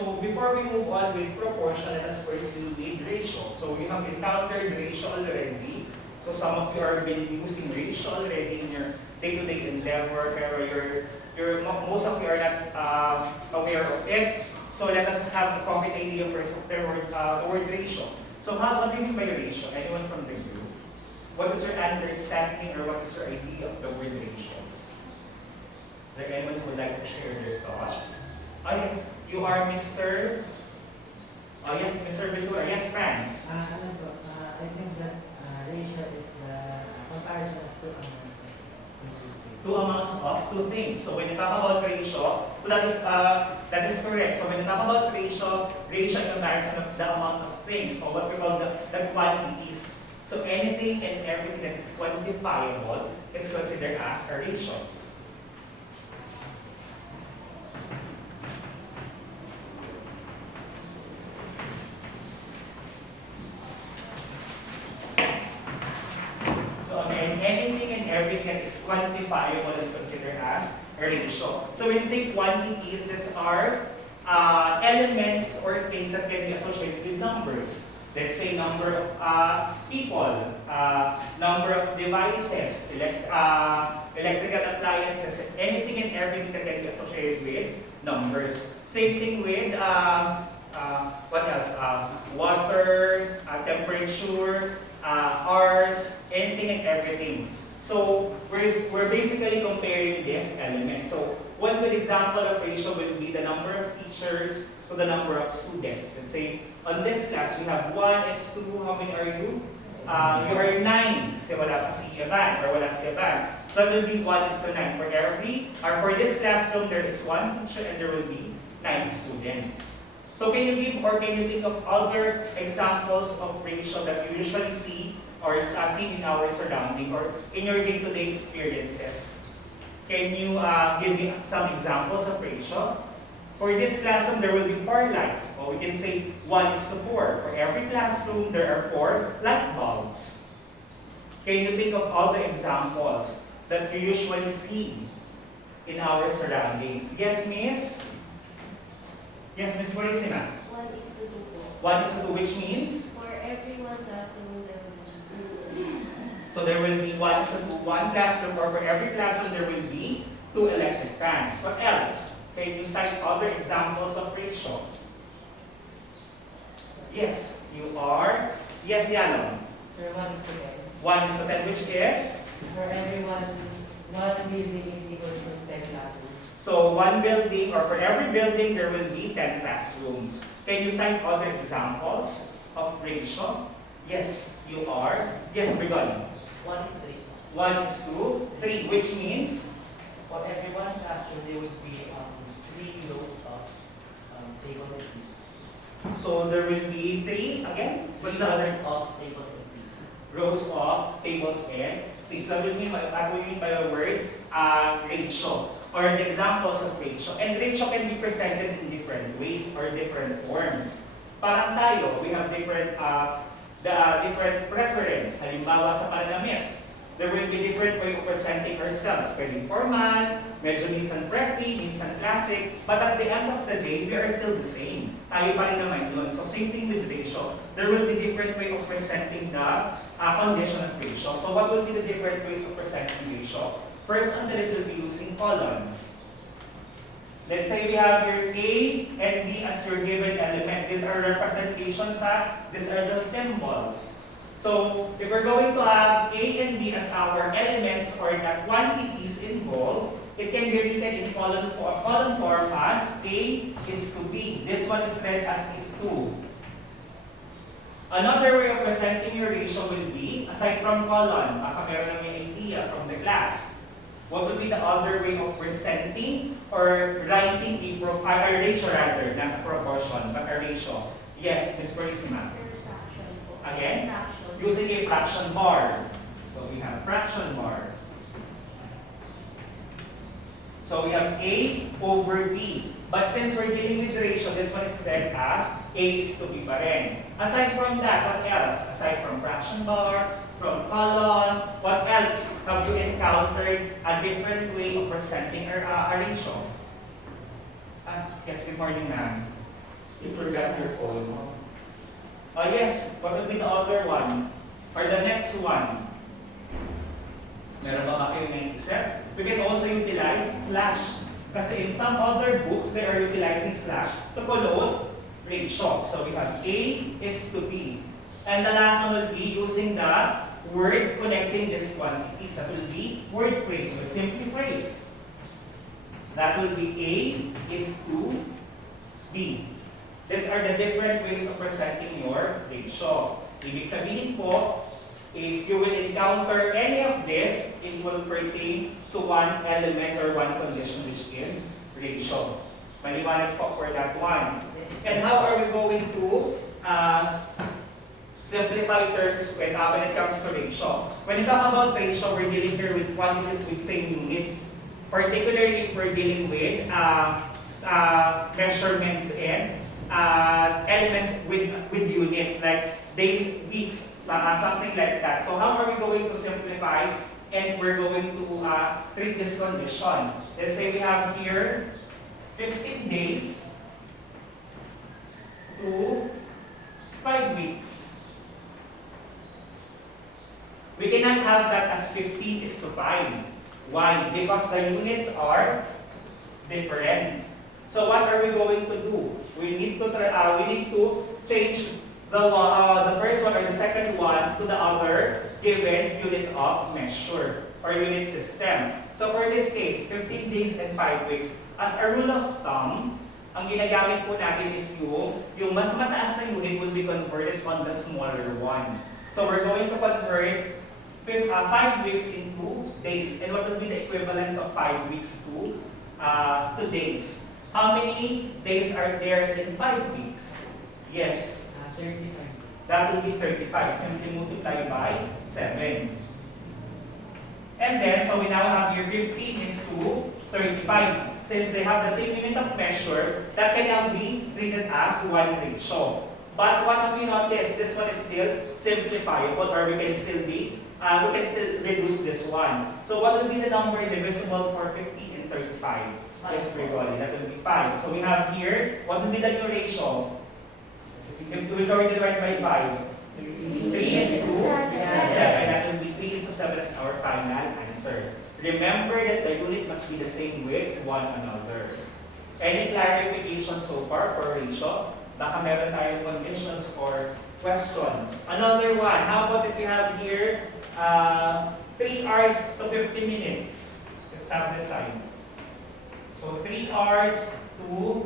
So before we move on with proportion, let us first deal with ratio. So we have encountered ratio already. So some of you are been using ratio already in your day-to-day endeavor, pero most of you are not aware of it. So let us have a concrete idea first of the word ratio. So what do you mean by ratio? Anyone from the group? What is your understanding or what is your idea of the word ratio? Is there anyone who would like to share their thoughts? Oh yes, you are Mr. Oh yes, Mr. Ventura. Yes, Franz. I think that ratio is the comparison of Two amounts of two things. So when you talk about ratio, so that is correct. So when you talk about ratio in comparison of the amount of things, or what we call the quantities. So anything and everything that is quantifiable is considered as a ratio. Anything and everything that is quantifiable is considered as a ratio. So when you say quantities, these are elements or things that can be associated with numbers. Let's say number of people, number of devices, electrical appliances, anything and everything that can be associated with numbers. Same thing with what else? Water, temperature, hours, anything and everything. So we're basically comparing this element. So one good example of ratio will be the number of teachers to the number of students. Let's say on this class we have 1:2. How many are you? You are 9. Kasi wala pa si Evan or wala si Evan. So it will be 1:9 for every. Or for this classroom there is 1 teacher and there will be 9 students. So can you give or can you think of other examples of ratio that you usually see or see in our surrounding or in your day-to-day experiences? Can you give me some examples of ratio? For this classroom, there will be 4 lights. Or we can say 1:4. For every classroom, there are 4 light bulbs. Can you think of other examples that you usually see in our surroundings? Yes, Miss? Yes, Miss Maricina? 1:2. 1:2, which means? For every one classroom, there will be 2. So there will be 1:2, 1 classroom, or for every classroom there will be 2 electric fans. What else? Can you cite other examples of ratio? Yes, you are. Yes, Yalom. For 1:10. 1:10, which is? For everyone, one building is equal to 10 classrooms. So one building, or for every building, there will be 10 classrooms. Can you cite other examples of ratio? Yes, you are. Yes, Brigoni. 1:3. 1:3, which means? For every one classroom, there would be 3 rows of table and seat. So there will be 3, again? What's the other? Of table and seat. Rows of tables and seats. So what do you mean by the word ratio? Or the examples of ratio. And ratio can be presented in different ways or different forms. Parang tayo, we have different different preference. Halimbawa sa pananamit, there will be different way of presenting ourselves. Pwedeng formal, medyo minsan preppy, minsan classic, but at the end of the day, we are still the same. Tayo pa rin naman yun. So same thing with ratio. There will be different way of presenting the condition of ratio. So what will be the different ways of presenting ratio? First on the list will be using column. Let's say we have your A and B as your given element. These are representations, these are just symbols. So if we're going to have A and B as our elements or the quantities involved, it can be written in column form as A is to B. This one is read as is to. Another way of presenting your ratio will be, aside from column, baka meron na may idea from the class. What would be the other way of presenting or writing a ratio rather, not a proportion, but a ratio? Yes, Ms. Purisima. Fraction po. Again? Fraction. Using a fraction bar. So we have fraction bar. So we have A over B. But since we're dealing with ratio, this one is read as A is to B pa rin. Aside from that, what else? Aside from fraction bar, from column, what else have you encountered a different way of presenting a ratio? Yes, good morning, ma'am. You forgot your phone. Oh yes, what will be the other one? Or the next one? Meron ba kayo naisip? We can also utilize slash. Kasi in some other books, they are utilizing slash to connote ratio. So we have A is to B. And the last one will be using the word connecting this quantities. That will be word phrase, or simply phrase. That will be A is to B. These are the different ways of presenting your ratio. Ibig sabihin po, if you will encounter any of this, it will pertain to one element or one condition, which is ratio. Maliwanag po for that one. And how are we going to simplify terms when it comes to ratio? When we talk about ratio, we're dealing here with quantities with same unit. Particularly, we're dealing with measurements and elements with units like days, weeks, something like that. So how are we going to simplify and we're going to treat this condition? Let's say we have here 15 days to 5 weeks. We cannot have that as 15 is to 5. Why? Because the units are different. So what are we going to do? We need to change the first one or the second one to the other given unit of measure or unit system. So for this case, 15 days and 5 weeks. As a rule of thumb, ang ginagamit po natin is yung mas mataas na unit will be converted on the smaller one. So we're going to convert 5 weeks into days. And what will be the equivalent of 5 weeks to days? How many days are there in 5 weeks? Yes. 35. That will be 35. Simply multiply by 7. And then, so we now have here 15 is to 35. Since they have the same unit of measure, that can now be treated as one ratio. But what have we noticed? This one is still simplifiable, or we can still reduce this one. So what will be the number divisible for 15 and 35? Yes, Gregory, that will be 5. So we have here, what will be the new ratio? If we already divide by 5, 3 is to 7. That will be 3 is to 7 as our final answer. Remember that the unit must be the same with one another. Any clarification so far for ratio? Baka meron tayong conditions or questions. Another one, how about if we have here 3 hours to 50 minutes? Let's have this side. So 3 hours to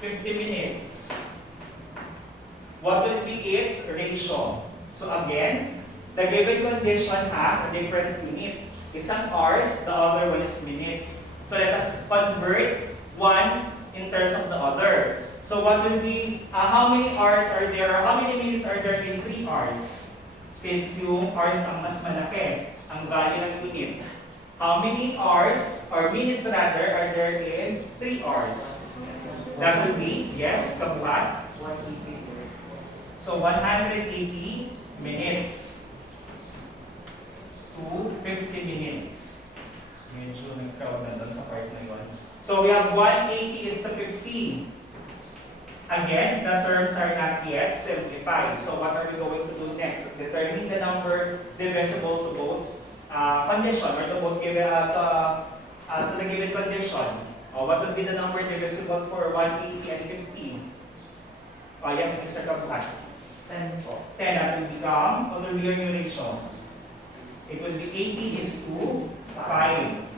50 minutes. What will be its ratio? So again, the given condition has a different unit. Isang hours, the other one is minutes. So let us convert one in terms of the other. So what will be, how many hours are there, or how many minutes are there in 3 hours? Since yung hours ang mas malaki, ang value ng unit. How many hours, or minutes rather, are there in 3 hours? That will be, yes, kabuhat? 180. So 180 minutes to 50 minutes. Medyo nag-crowd na doon sa part na yun. So we have 180 is to 50. Again, the terms are not yet simplified. So what are we going to do next? Determine the number divisible to both condition, or to both given to the given condition. What would be the number divisible for 180 and 50? Yes, Mr. Kapuhan. 10 po. 10, that will become, what will be your new ratio? It will be 80 is to 5.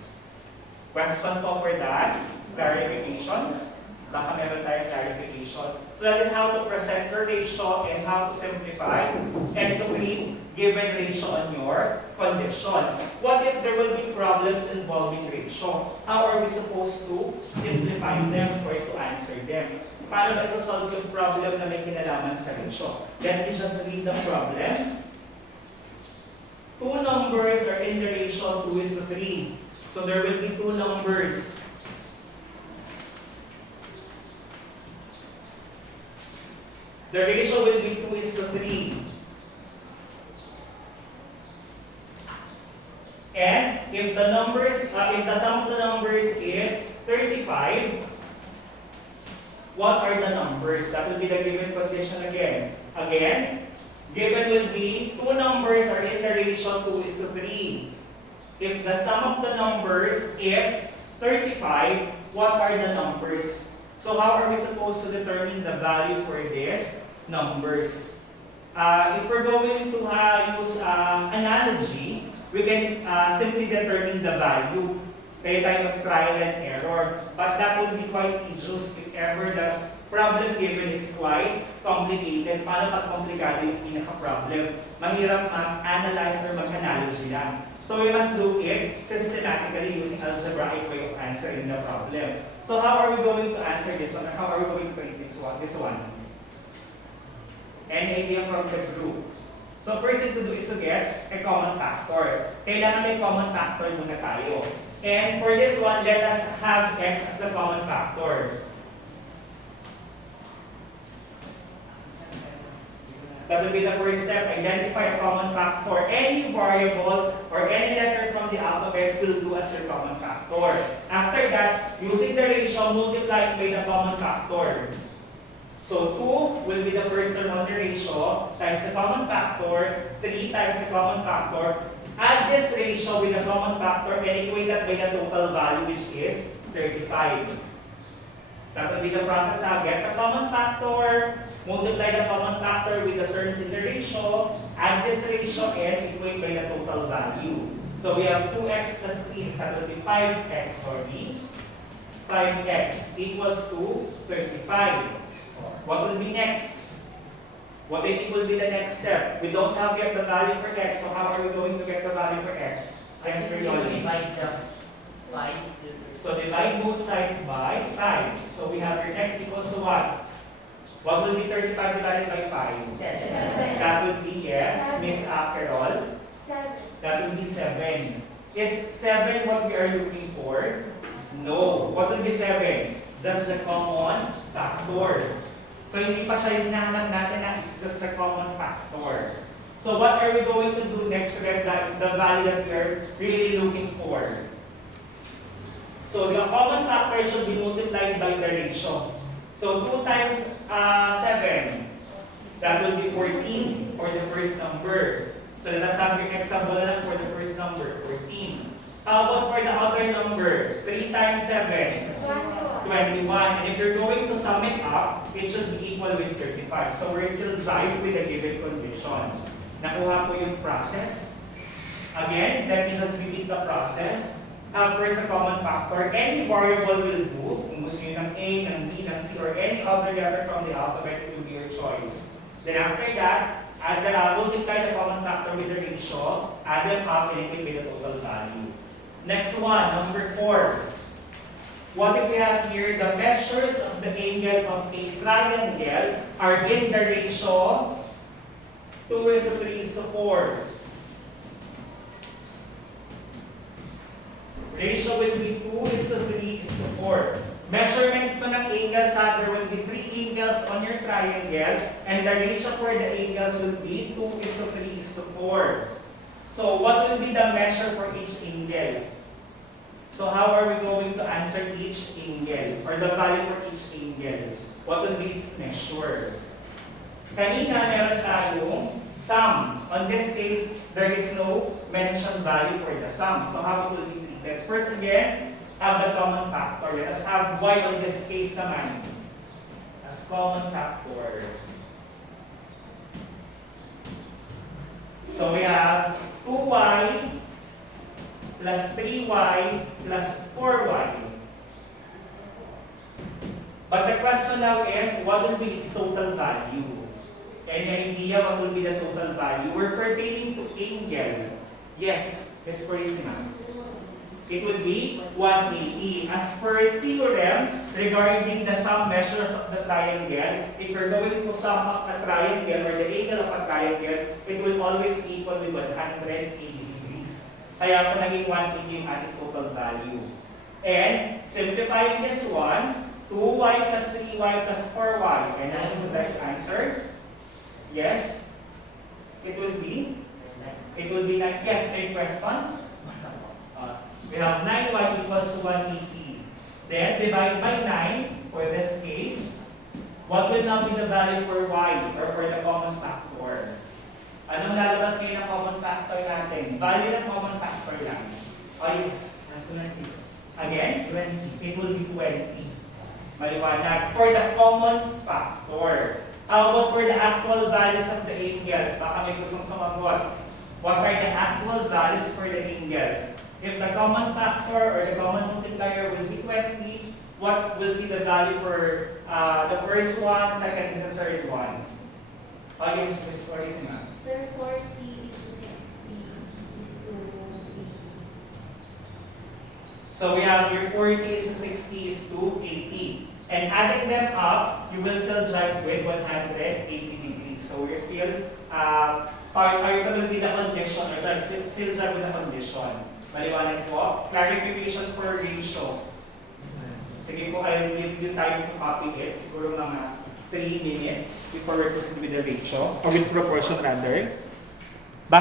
Question po for that? Clarifications? Baka meron tayong clarification. So that is how to present your ratio and how to simplify and to create given ratio on your condition. What if there will be problems involving ratio? How are we supposed to simplify them or to answer them? Paano ba ito-solve yung problem na may kinalaman sa ratio? Let me just read the problem. Two numbers are in the ratio 2 is to 3. So there will be two numbers. The ratio will be 2 is to 3. And if the numbers, if the sum of the numbers is 35, what are the numbers? That will be the given condition again. Again, given will be two numbers are in the ratio 2:3. If the sum of the numbers is 35, what are the numbers? So how are we supposed to determine the value for these numbers? If we're going to use analogy, we can simply determine the value. Kaya tayo mag-trial and error. But that will be quite tedious if ever the problem given is quite complicated. Paano pag komplikado yung pinaka-problem? Mahirap mag-analyze or mag-analogy lang. So we must do it systematically using algebraic way of answering the problem. So how are we going to answer this one? Or how are we going to create this one? Any idea from the group? So first thing to do is to get a common factor. Kailangan may common factor muna tayo. And for this one, let us have x as a common factor. That will be the first step. Identify a common factor. Any variable or any letter from the alphabet will do as your common factor. After that, using the ratio, multiply by the common factor. So 2 will be the first term on the ratio times the common factor, 3 times the common factor. Add this ratio with the common factor and equate that by the total value, which is 35. That will be the process. Get the common factor, multiply the common factor with the terms in the ratio, add this ratio and equate by the total value. So we have 2x plus 3, that will be 5x, 5x equals to 35. What will be next? What do you think will be the next step? We don't have yet the value for x, so how are we going to get the value for x? X periodically. Divide the 5. So divide both sides by 5. So we have your x equals to what? What will be 35 divided by 5? 7. That would be, yes, Miss Carol. 7. That would be 7. Is 7 what we are looking for? No. What will be 7? Just the common factor. So hindi pa siya yung hinahanap natin na it's just the common factor. So what are we going to do next to get the value that we are really looking for? So the common factor should be multiplied by the ratio. So 2 times 7, that will be 14 for the first number. So let us have your example lang for the first number, 14. How about for the other number? 3 times 7? 21. And if you're going to sum it up, it should be equal with 35. So we're still jive with the given condition. Nakuha po yung process. Again, let me just repeat the process. First, a common factor. Any variable will do. Kung gusto nyo ng A, ng B, ng C, or any other letter from the alphabet, it will be your choice. Then after that, multiply the common factor with the ratio, add them up, and equate with the total value. Next one, number 4. What if we have here, the measures of the angle of a triangle are in the ratio 2:3:4. Ratio will be 2:3:4. Measurements to ng angles, there will be 3 angles on your triangle, and the ratio for the angles will be 2:3:4. So what will be the measure for each angle? So how are we going to answer each angle or the value for each angle? What will be its measure? Kanina meron tayong sum. On this case, there is no mentioned value for the sum. So how it will be treated? First again, have the common factor. Let us have y on this case naman as common factor. So we have 2y plus 3y plus 4y. But the question now is, what will be its total value? Any idea what will be the total value? We're pertaining to angle. Yes, Ms. Purisima. It would be 180. As per theorem, regarding the sum measures of the triangle, if you're going to sum up a triangle or the angle of a triangle, it will always equal with 180 degrees. Kaya po naging 180 yung ating total value. And simplifying this one, 2y plus 3y plus 4y. And I would like to answer. Yes? It will be? It will be like, yes, any question? We have 9y equals to 180. Then divide by 9 for this case. What will now be the value for y or for the common factor? Anong lalabas ngayon ng common factor natin? Value ng common factor lang. Oh yes. 20. Again, 20. it will be 20. Maliwanag. For the common factor. How about for the actual values of the angles? Baka may gustong sumagot. What are the actual values for the angles? If the common factor or the common multiplier will be 20, what will be the value for the first one, second, and the third one? Oh yes, Ms. Florisima. Sir, 40 is to 60 is to 80. So we have your 40 is to 60 is to 80. And adding them up, you will still jump with 180 degrees. So we're still, ito will be the condition, or still jump with the condition. Maliwanag po. Clarification for ratio. Sige po, I'll give you time to copy it. Siguro mga 3 minutes before we proceed with the ratio, or with proportion rather.